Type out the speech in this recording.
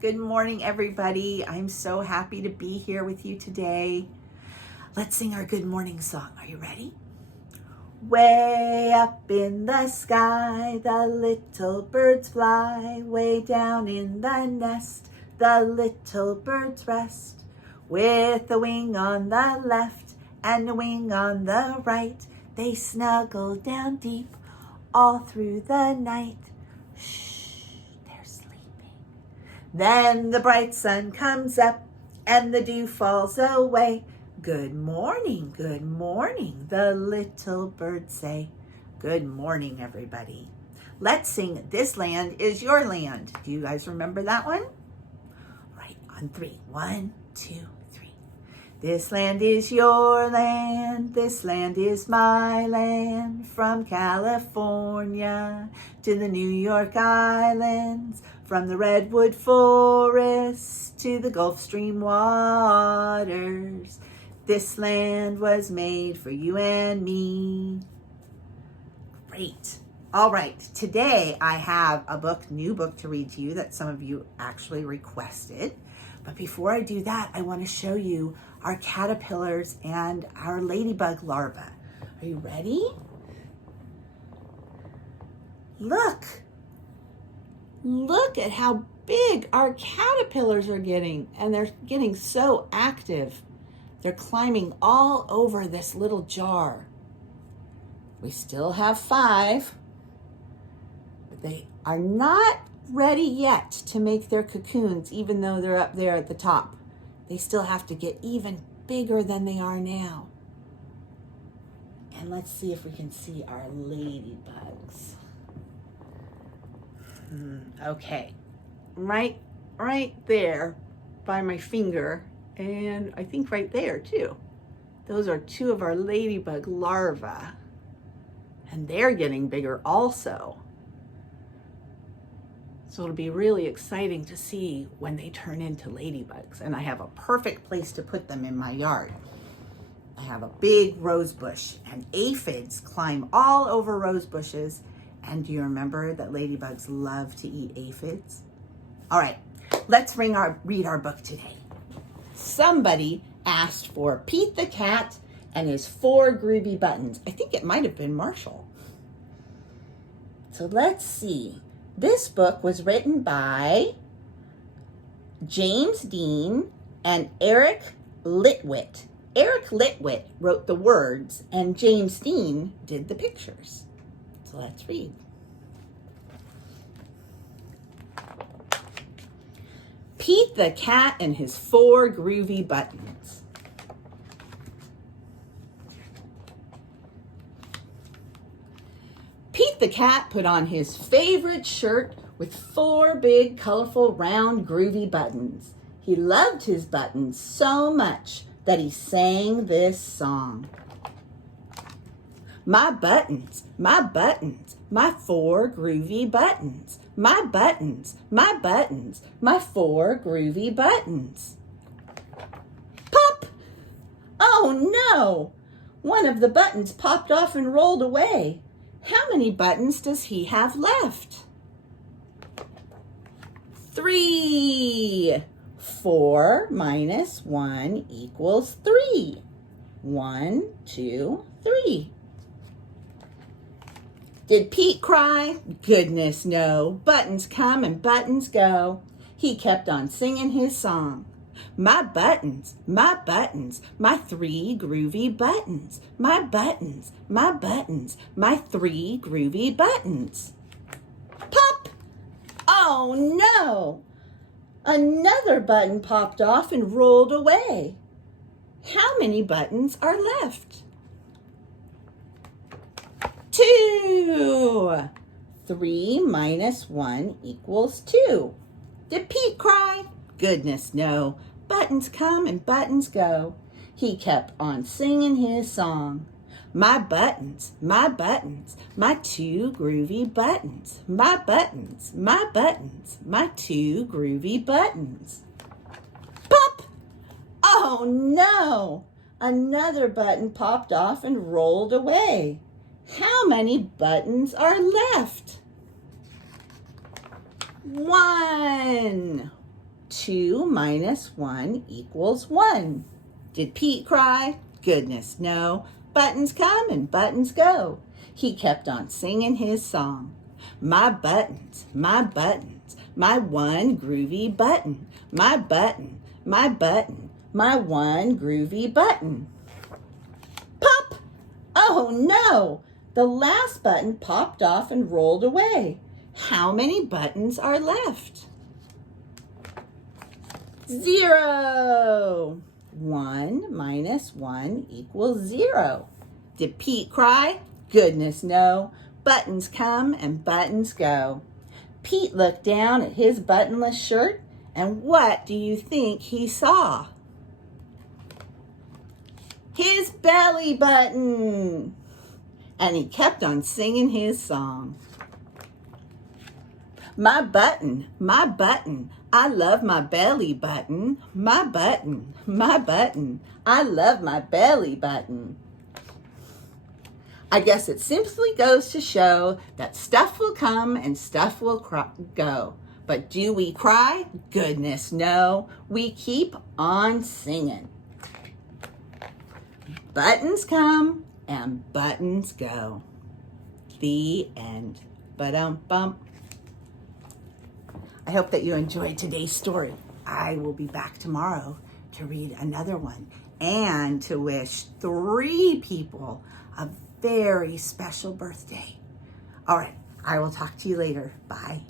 Good morning, everybody. I'm so happy to be here with you today. Let's sing our good morning song. Are you ready? Way up in the sky, the little birds fly. Way down in the nest, the little birds rest. With a wing on the left and a wing on the right, they snuggle down deep all through the night. Shh, they're sleeping. Then the bright sun comes up and the dew falls away. Good morning, the little birds say. Good morning, everybody. Let's sing This Land Is Your Land. Do you guys remember that one? Right, on three. 1, 2, 3. This land is your land, this land is my land. From California to the New York Islands, from the redwood forests to the Gulf Stream waters. This land was made for you and me. Great. All right, today I have a new book to read to you that some of you actually requested. But before I do that, I want to show you our caterpillars and our ladybug larvae. Are you ready? Look at how big our caterpillars are getting, and they're getting so active. They're climbing all over this little jar. We still have 5, but they are not ready yet to make their cocoons, even though they're up there at the top. They still have to get even bigger than they are now. And let's see if we can see our ladybugs. Okay, right there by my finger, and I think right there too. Those are 2 of our ladybug larvae, and they're getting bigger also. So it'll be really exciting to see when they turn into ladybugs, and I have a perfect place to put them in my yard. I have a big rose bush, and aphids climb all over rose bushes. And do you remember that ladybugs love to eat aphids? All right, let's read our book today. Somebody asked for Pete the cat and his 4 groovy buttons. I think it might have been Marshall. So let's see. This book was written by James Dean and Eric Litwin. Eric Litwin wrote the words and James Dean did the pictures. So let's read. Pete the cat and his 4 groovy buttons. Pete the cat put on his favorite shirt with 4 big, colorful, round, groovy buttons. He loved his buttons so much that he sang this song. My buttons, my 4 groovy buttons. My buttons, my 4 groovy buttons. Pop! Oh no! One of the buttons popped off and rolled away. How many buttons does he have left? 3. 4 minus 1 equals 3. 1, 2, 3. Did Pete cry? Goodness, no. Buttons come and buttons go. He kept on singing his song. My buttons, my 3 groovy buttons. My buttons, my 3 groovy buttons. Pop! Oh no! Another button popped off and rolled away. How many buttons are left? 2. 3 minus 1 equals 2. Did Pete cry? Goodness, no. Buttons come and buttons go. He kept on singing his song. My buttons, my 2 groovy buttons. My buttons, my 2 groovy buttons. Pop! Oh no! Another button popped off and rolled away. How many buttons are left? 1. 2 minus 1 equals 1. Did Pete cry? Goodness, no. Buttons come and buttons go. He kept on singing his song. My buttons, my one groovy button. My button, my one groovy button. Pop! Oh no! The last button popped off and rolled away. How many buttons are left? 0. 1 minus 1 equals 0. Did Pete cry? Goodness, no. Buttons come and buttons go. Pete looked down at his buttonless shirt, and what do you think he saw? His belly button. And he kept on singing his song. My button, I love my belly button. My button, I love my belly button. I guess it simply goes to show that stuff will come and stuff will go. But do we cry? Goodness, no. We keep on singing. Buttons come and buttons go. The end. Ba-dum-bum. I hope that you enjoyed today's story. I will be back tomorrow to read another one and to wish 3 people a very special birthday. All right, I will talk to you later. Bye.